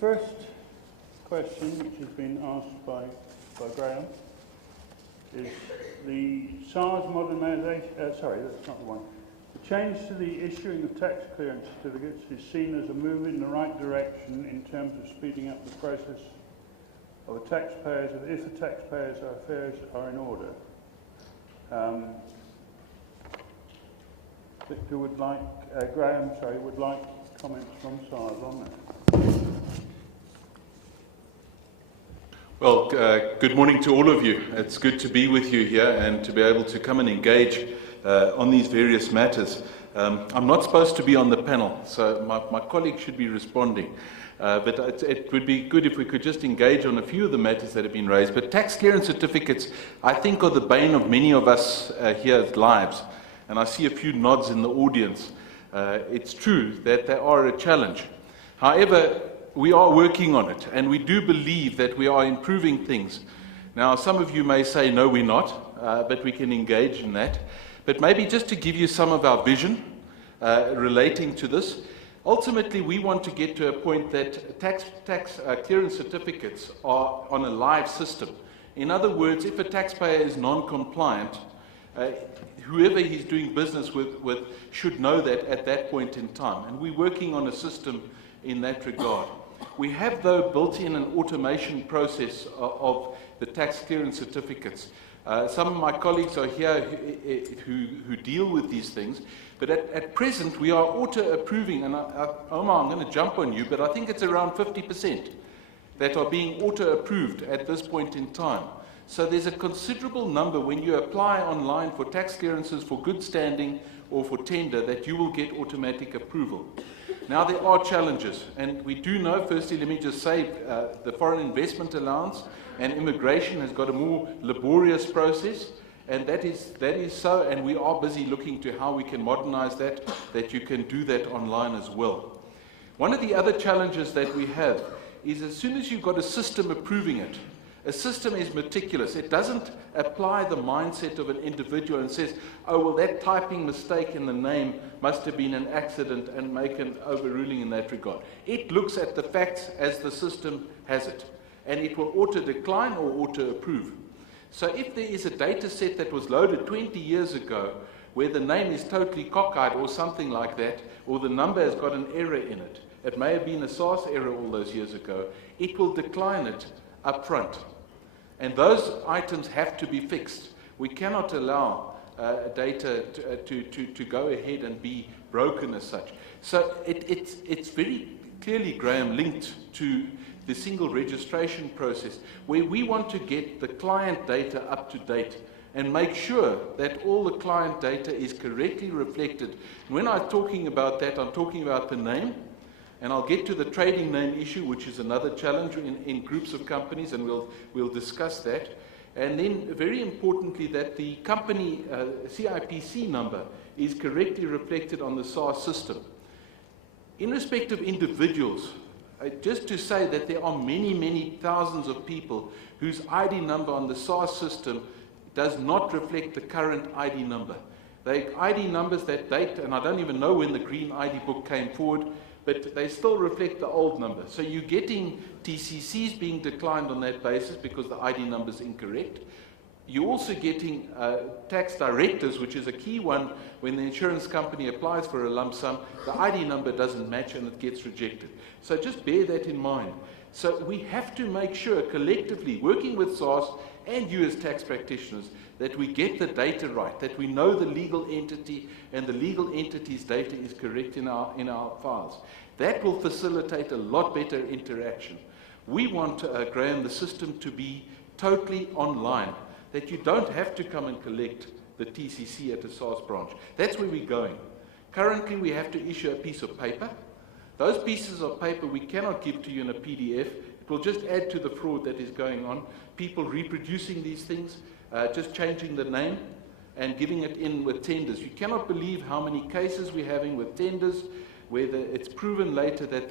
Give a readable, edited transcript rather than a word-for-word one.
first question, which has been asked by Graham, is the SARS modernisation. Sorry, that's not the one. The change to the issuing of tax clearance certificates is seen as a move in the right direction in terms of speeding up the process of the taxpayers, if the taxpayers' affairs are in order. Victor would like, Graham, sorry, would like comments from SARS on that. Well, good morning to all of you. It's good to be with you here and to be able to come and engage on these various matters. I'm not supposed to be on the panel, so my colleague should be responding. But it would be good if we could just engage on a few of the matters that have been raised. But tax clearance certificates, I think, are the bane of many of us here's lives. And I see a few nods in the audience. It's true that they are a challenge. However, we are working on it, and we do believe that we are improving things. Now, some of you may say, no, we're not, but we can engage in that. But maybe just to give you some of our vision relating to this, ultimately, we want to get to a point that tax clearance certificates are on a live system. In other words, if a taxpayer is non-compliant, whoever he's doing business with should know that at that point in time. And we're working on a system in that regard. We have, though, built in an automation process of the tax clearance certificates. Some of my colleagues are here who deal with these things, but at present we are auto-approving, and Omar, I'm going to jump on you, but I think it's around 50% that are being auto-approved at this point in time. So there's a considerable number when you apply online for tax clearances for good standing or for tender that you will get automatic approval. Now there are challenges, and we do know, firstly, let me just say, the foreign investment allowance and immigration has got a more laborious process, and that is so, and we are busy looking to how we can modernize that you can do that online as well. One of the other challenges that we have is as soon as you've got a system approving it, a system is meticulous. It doesn't apply the mindset of an individual and says, oh, well, that typing mistake in the name must have been an accident and make an overruling in that regard. It looks at the facts as the system has it, and it will auto-decline or auto-approve. So if there is a data set that was loaded 20 years ago where the name is totally cockeyed or something like that, or the number has got an error in it, it may have been a SARS error all those years ago, it will decline it up front. And those items have to be fixed. We cannot allow data to go ahead and be broken as such. So it's very clearly, Graham, linked to the single registration process, where we want to get the client data up to date and make sure that all the client data is correctly reflected. When I'm talking about that, I'm talking about the name, and I'll get to the trading name issue, which is another challenge in groups of companies, and we'll discuss that. And then, very importantly, that the company CIPC number is correctly reflected on the SARS system. In respect of individuals, just to say that there are many, many thousands of people whose ID number on the SARS system does not reflect the current ID number. They ID numbers that date, and I don't even know when the green ID book came forward, but they still reflect the old number. So you're getting TCCs being declined on that basis because the ID number is incorrect. You're also getting tax directors, which is a key one. When the insurance company applies for a lump sum, the ID number doesn't match and it gets rejected. So just bear that in mind. So we have to make sure collectively, working with SARS and you as tax practitioners, that we get the data right, that we know the legal entity and the legal entity's data is correct in our files. That will facilitate a lot better interaction. We want, Graham, the system to be totally online, that you don't have to come and collect the TCC at a SARS branch. That's where we're going. Currently, we have to issue a piece of paper. Those pieces of paper we cannot give to you in a PDF. It will just add to the fraud that is going on. People reproducing these things, just changing the name and giving it in with tenders. You cannot believe how many cases we're having with tenders where it's proven later that